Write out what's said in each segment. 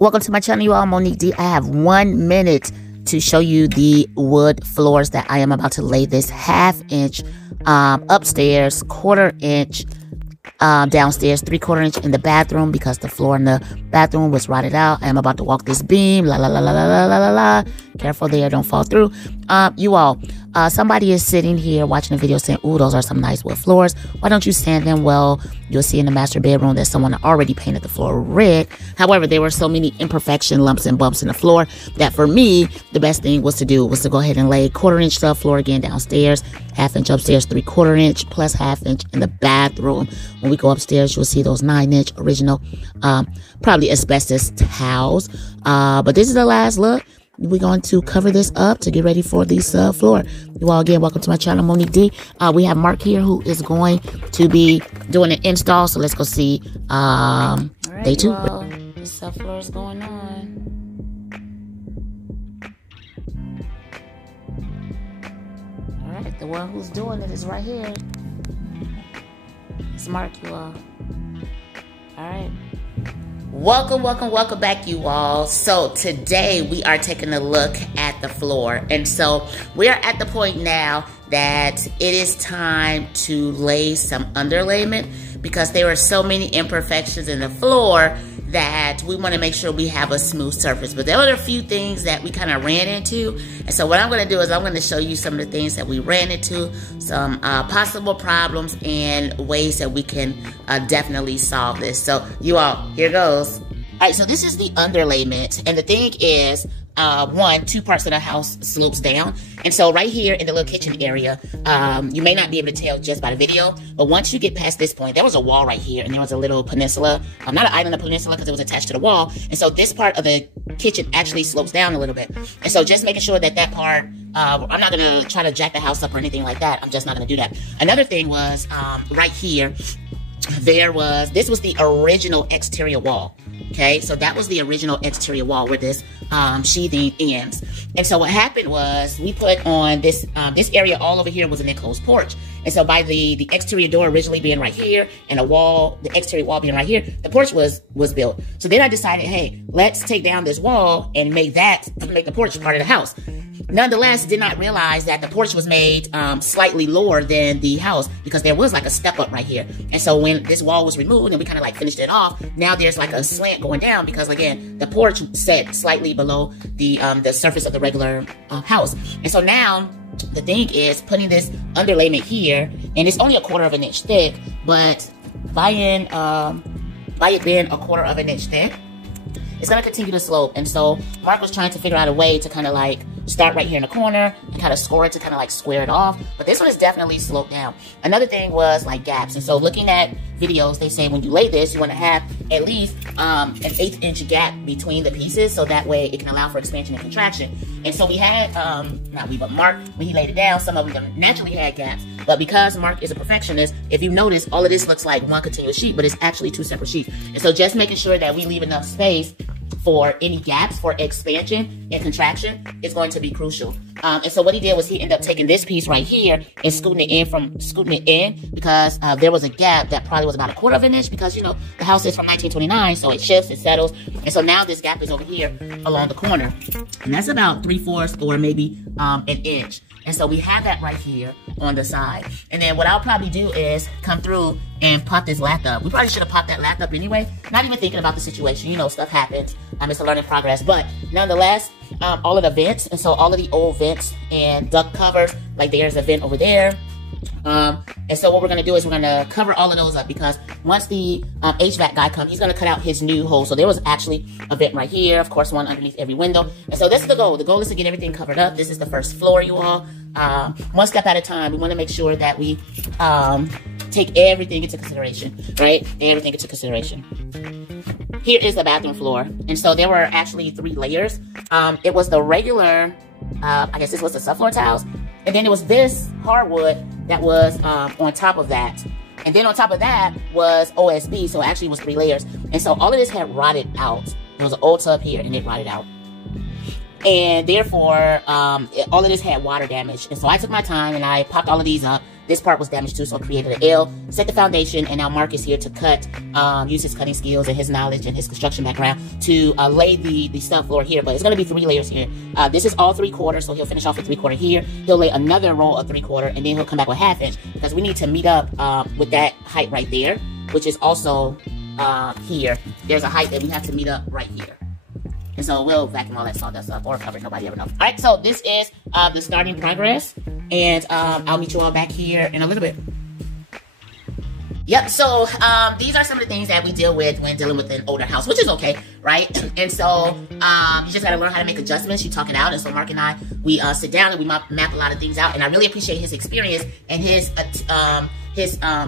Welcome to my channel, you all. Monique D. I have 1 minute to show you the wood floors that I am about to lay. This 1/2 inch upstairs, 1/4 inch downstairs, 3/4 inch in the bathroom because the floor in the bathroom was rotted out. I am about to walk this beam. La la la la la la la la la. Careful there, don't fall through. You all, somebody is sitting here watching the video saying, "Ooh, those are some nice wood floors. Why don't you sand them?" Well, you'll see in the master bedroom that someone already painted the floor red. However, there were so many imperfection, lumps and bumps in the floor that for me, the best thing was to go ahead and lay 1/4 inch subfloor again downstairs, 1/2 inch upstairs, 3/4 inch plus 1/2 inch in the bathroom. When we go upstairs, you'll see those 9-inch original, probably asbestos towels. But this is the last look. We're going to cover this up to get ready for the subfloor. You all, again, welcome to my channel, Monique D. We have Mark here who is going to be doing an install. So let's go see day 2. Well, the subfloor is going on. All right, the one who's doing it is right here. It's Mark, you all. All right. Welcome back, you all. So today we are taking a look at the floor, and so we are at the point now that it is time to lay some underlayment because there are so many imperfections in the floor that we want to make sure we have a smooth surface. But there were a few things that we kind of ran into, and so what I'm going to do is I'm going to show you some of the things that we ran into, some possible problems and ways that we can definitely solve this. So you all, here goes. All right, so this is the underlayment, and the thing is, 2 parts of the house slopes down, and so right here in the little kitchen area, you may not be able to tell just by the video, but once you get past this point, there was a wall right here, and there was a little peninsula, not an island, a peninsula, because it was attached to the wall, and so this part of the kitchen actually slopes down a little bit, and so just making sure that that part, I'm not going to try to jack the house up or anything like that. I'm just not going to do that. Another thing was, right here, this was the original exterior wall. Okay, so that was the original exterior wall where this sheathing ends. And so what happened was we put on this area all over here was an enclosed porch. And so by the exterior door originally being right here and the exterior wall being right here, the porch was built. So then I decided, hey, let's take down this wall and make the porch part of the house. Nonetheless, did not realize that the porch was made slightly lower than the house because there was like a step up right here. And so when this wall was removed and we kind of like finished it off, now there's like a slant going down because again, the porch set slightly below the surface of the regular house. And so now the thing is putting this underlayment here, and it's only 1/4 inch thick, but by it being 1/4 inch thick, it's going to continue to slope. And so Mark was trying to figure out a way to kind of like start right here in the corner and kind of score it to kind of like square it off. But this one is definitely sloped down. Another thing was like gaps. And so looking at videos, they say when you lay this, you want to have at least an 1/8 inch gap between the pieces. So that way it can allow for expansion and contraction. And so we had, but Mark, when he laid it down, some of them naturally had gaps. But because Mark is a perfectionist, if you notice, all of this looks like one continuous sheet, but it's actually 2 separate sheets. And so just making sure that we leave enough space for any gaps for expansion and contraction is going to be crucial. And so what he did was he ended up taking this piece right here and scooting it in because there was a gap that probably was about 1/4 inch because, you know, the house is from 1929, so it shifts, it settles. And so now this gap is over here along the corner. And that's about 3/4 or maybe an inch. And so we have that right here on the side. And then what I'll probably do is come through and pop this lath up. We probably should have popped that lath up anyway. Not even thinking about the situation. You know, stuff happens. It's a learning progress. But nonetheless, all of the vents, and so all of the old vents and duct covers, like there's a vent over there. And so what we're going to do is we're going to cover all of those up because once the HVAC guy comes, he's going to cut out his new hole. So there was actually a vent right here, of course, one underneath every window. And so this is the goal. The goal is to get everything covered up. This is the first floor, you all. One step at a time. We want to make sure that we take everything into consideration, right? Everything into consideration. Here is the bathroom floor. And so there were actually 3 layers. It was the regular, I guess this was the subfloor tiles. And then it was this hardwood that was on top of that. And then on top of that was OSB. So actually it was 3 layers. And so all of this had rotted out. There was an old tub here and it rotted out. And therefore, all of this had water damage. And so I took my time and I popped all of these up. this part was damaged too, so I created an L, set the foundation, and now Mark is here to cut, use his cutting skills and his knowledge and his construction background to lay the subfloor here. But it's going to be 3 layers here. This is all 3/4, so he'll finish off with 3/4 here. He'll lay another roll of 3/4, and then he'll come back with 1/2 inch, because we need to meet up with that height right there, which is also here. There's a height that we have to meet up right here. And so we'll vacuum all that sawdust up, or cover it, nobody ever knows. All right, so this is the starting progress, and I'll meet you all back here in a little bit. Yep, so these are some of the things that we deal with when dealing with an older house, which is okay, right? And so you just gotta learn how to make adjustments. You talk it out, and so Mark and I, we sit down and we map a lot of things out, and I really appreciate his experience and his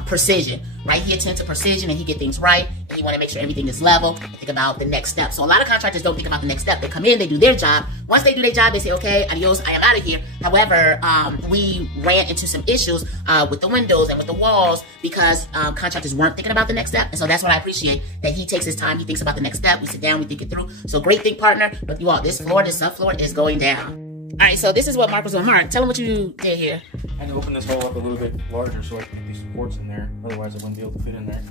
precision, right? He attends to precision and he get things right, and he want to make sure everything is level and think about the next step. So a lot of contractors don't think about the next step. They come in, they do their job. Once they do their job, they say, okay, adios, I am out of here. However, we ran into some issues with the windows and with the walls because contractors weren't thinking about the next step. And so that's what I appreciate, that he takes his time, he thinks about the next step, we sit down, we think it through. So great think partner, but you all, this floor, this subfloor is going down. All right, so this is what Mark was doing. Mark, tell him what you did here. I had to open this hole up a little bit larger so I could get these supports in there. Otherwise, I wouldn't be able to fit in there.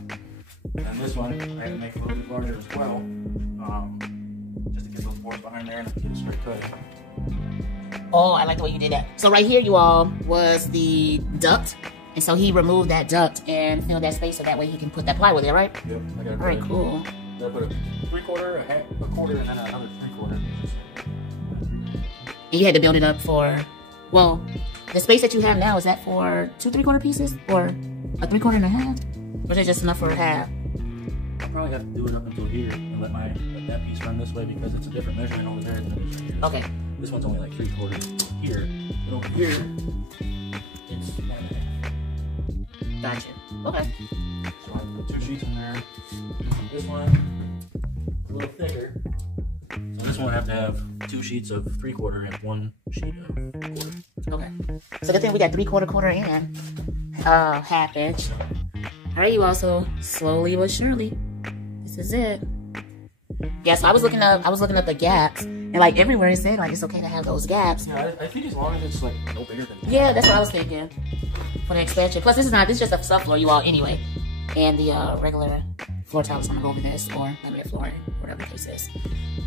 And this one, I had to make a little bit larger as well, just to get those boards behind there and get a straight cut. Oh, I like the way you did that. So right here, you all, was the duct. And so he removed that duct and filled that space so that way he can put that plywood there, right? Yep. I got all right, cool. I put a 3/4, a quarter, and then another 3/4. And you had to build it up for, well, the space that you have now, is that for 2 3/4 pieces or a 3/4 and a half? Or is it just enough for a half? I'll probably have to do it up until here and let that piece run this way because it's a different measurement over there than it is here. Okay. This one's only like 3/4 here, but over here, it's 1.5. Gotcha. Okay. So I put 2 sheets in there. This one, a little thicker. So this one I have to have 2 sheets of 3/4 and 1 sheet of 1/4. Okay. So good thing we got 3/4, quarter, and 1/2 inch. All right, you also slowly but surely. This is it. Yeah, so I was looking up the gaps, and like everywhere it said like it's okay to have those gaps. Yeah, I think as long as it's like no bigger than that. Yeah, that's what I was thinking for the expansion. Plus, this is just a subfloor, you all, anyway, and the regular floor tile is gonna go over this, or laminate flooring, whatever the case is.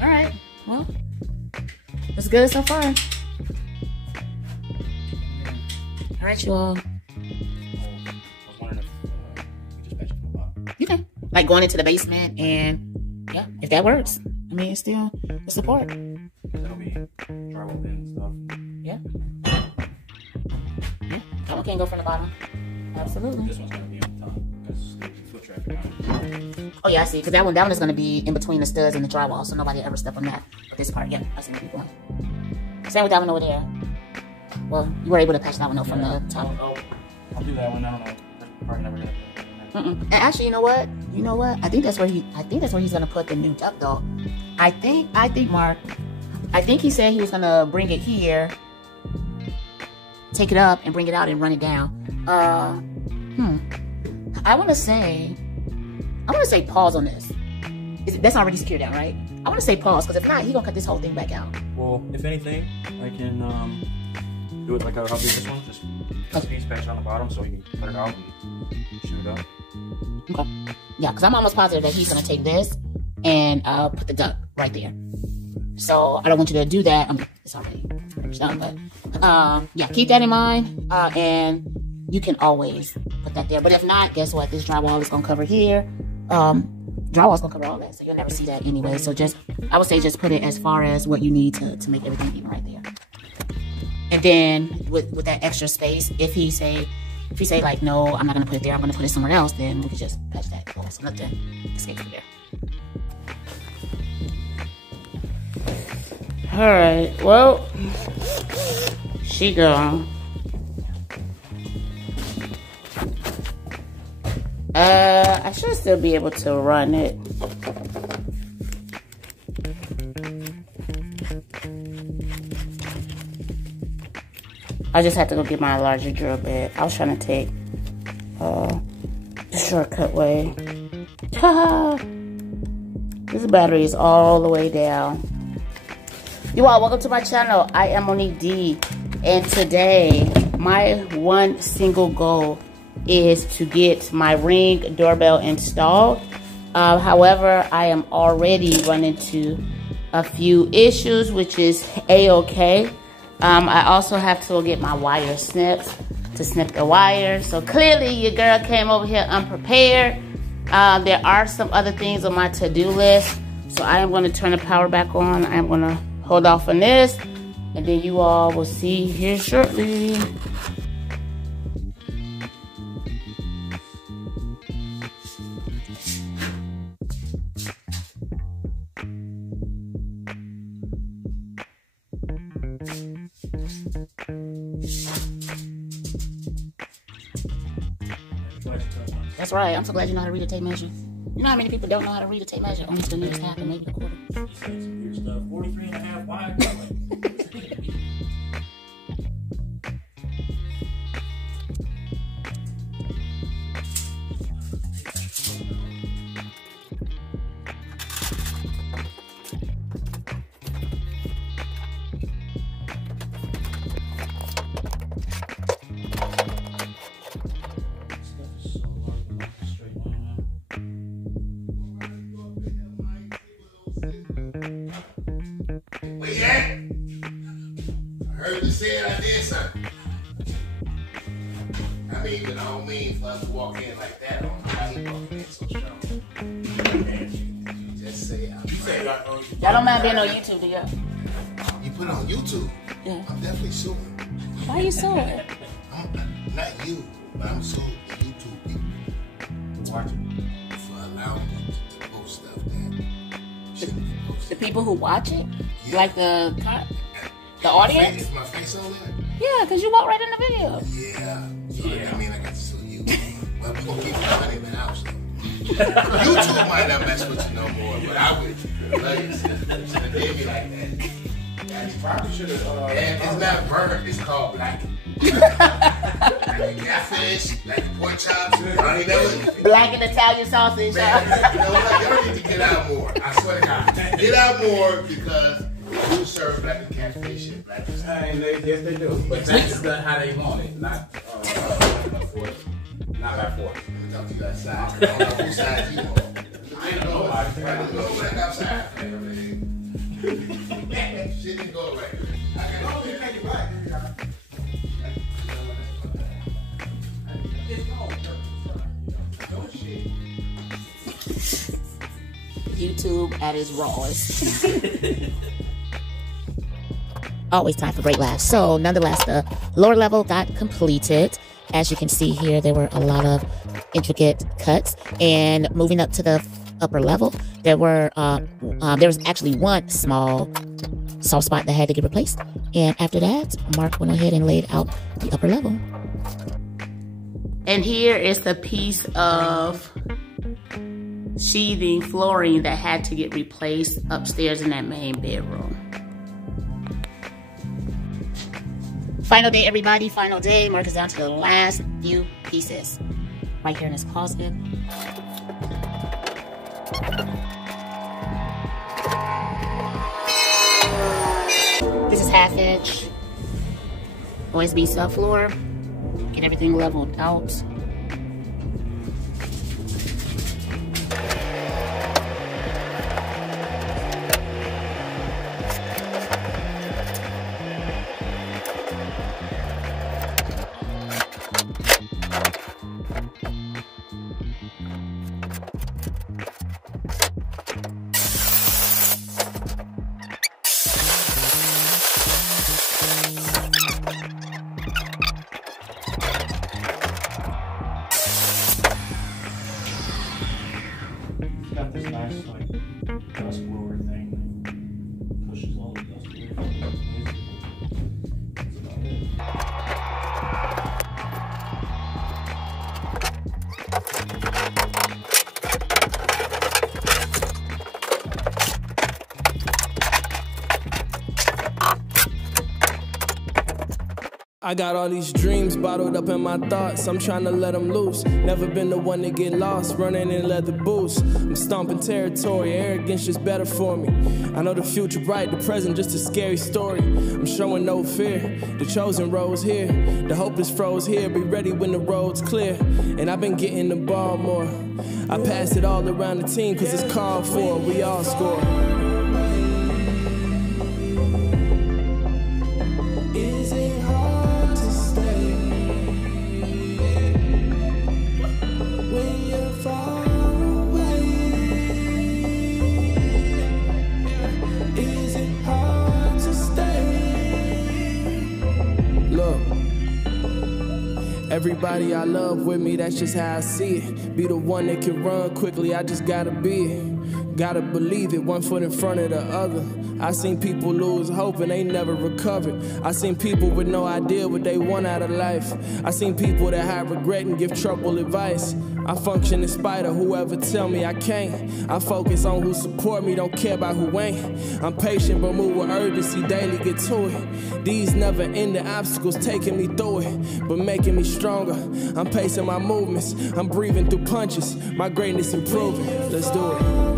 All right, well, it's good so far. All right, you all. Okay, like going into the basement, and yeah, if that works, I mean, it's still the support. That'll be drywall pin stuff. Yeah. Yeah, that one can't go from the bottom. Absolutely. This one's gonna be on top because the foot traffic. Oh yeah, I see. Because that one is gonna be in between the studs and the drywall, so nobody ever step on that. But this part, yeah, I see where you're going. Same with that one over there. Well, you were able to patch that one up from the top. I'll do that one. I don't know. That's probably never gonna do it. And actually, you know what? I think that's where he's gonna put the new duct, though. I think Mark. I think he said he was gonna bring it here, take it up, and bring it out and run it down. I wanna say pause on this. That's already secured down, right? I wanna say pause, because if not, he's gonna cut this whole thing back out. Well, if anything, I can do it like how I do this one. Just cut the piece, patch it on the bottom so you can cut it out and shoot it up. Okay. Yeah, because I'm almost positive that he's gonna take this and put the duct right there. So I don't want you to do that. It's already done, but yeah, keep that in mind. And you can always put that there. But if not, guess what? This drywall is gonna cover here. Drywall is gonna cover all that, so you'll never see that anyway. So I would say just put it as far as what you need to make everything even right there. And then with that extra space, if he say like, no, I'm not gonna put it there, I'm gonna put it somewhere else, then we could just patch that. So nothing escapes from there. All right, well, she gone. I should still be able to run it. I just have to go get my larger drill bit. I was trying to take the shortcut way. This battery is all the way down. You all, welcome to my channel. I am Monique D, and today my one single goal is to get my Ring doorbell installed. However, I am already running into a few issues, which is a-okay. I also have to go get my wire snipped to snip the wires. So clearly your girl came over here unprepared. There are some other things on my to-do list. So I am going to turn the power back on. I am going to hold off on this, and then you all will see here shortly. That's right. I'm so glad you know how to read a tape measure. You know how many people don't know how to read a tape measure? Only the nearest half and maybe the quarter. 43.5 wide. Where you at? I heard you said I did something. I mean, but I don't mean for us to walk in like that. I ain't walking in so strong. You just say Y'all don't mind being on YouTube, do y'all? You put it on YouTube? Yeah. I'm definitely suing. Why are you suing? Not you, but I'm suing the YouTube people. Watch it. For allowing them to post stuff that shouldn't be posted. The people who watch it? Yeah. Like the audience? Is my face on there? Yeah, because you walk right in the video. Yeah. I mean, I got to sue you. Well, we're going to keep the money in the house, though. YouTube might not mess with you no more, but I would. Should have did me like that. You probably should have. And it's not burnt, it's called black. Like catfish, like pork chops. I mean, that was, Black and Italian sausage. man, you know what? Y'all need to get out more. I swear to God. Get out more because you serve black and catfish and black and Yes, they do. But that's how they want it, not by force. Not by force. Let me talk to you outside. I don't know whose side you on. I ain't know. I don't know black outside. Shit didn't go right. I can only make it right. YouTube at its rawest. Always time for great laughs. So nonetheless, the lower level got completed. As you can see here, there were a lot of intricate cuts. And moving up to the upper level, there was actually one small soft spot that had to get replaced. And after that, Mark went ahead and laid out the upper level. And here is the piece of sheathing flooring that had to get replaced upstairs in that main bedroom. Final day, everybody. Final day. Mark is down to the last few pieces. Right here in this closet. This is 1/2 inch OSB Sub-Floor. Get everything leveled out. I got all these dreams bottled up in my thoughts. I'm trying to let them loose. Never been the one to get lost, running in leather boots. I'm stomping territory, arrogance just better for me. I know the future bright, the present just a scary story. I'm showing no fear, the chosen road's here. The hope is froze here, be ready when the road's clear. And I've been getting the ball more. I pass it all around the team cause it's called for, we all score. Is it hard to stay when you're far away? Is it hard to stay? Look, everybody I love with me, that's just how I see it. Be the one that can run quickly, I just gotta be it. Gotta believe it, one foot in front of the other. I seen people lose hope and they never recovered. I seen people with no idea what they want out of life. I seen people that hide regret and give trouble advice. I function in spite of whoever tell me I can't. I focus on who support me, don't care about who ain't. I'm patient but move with urgency, daily get to it. These never ending obstacles taking me through it, but making me stronger. I'm pacing my movements, I'm breathing through punches. My greatness improving, let's do it.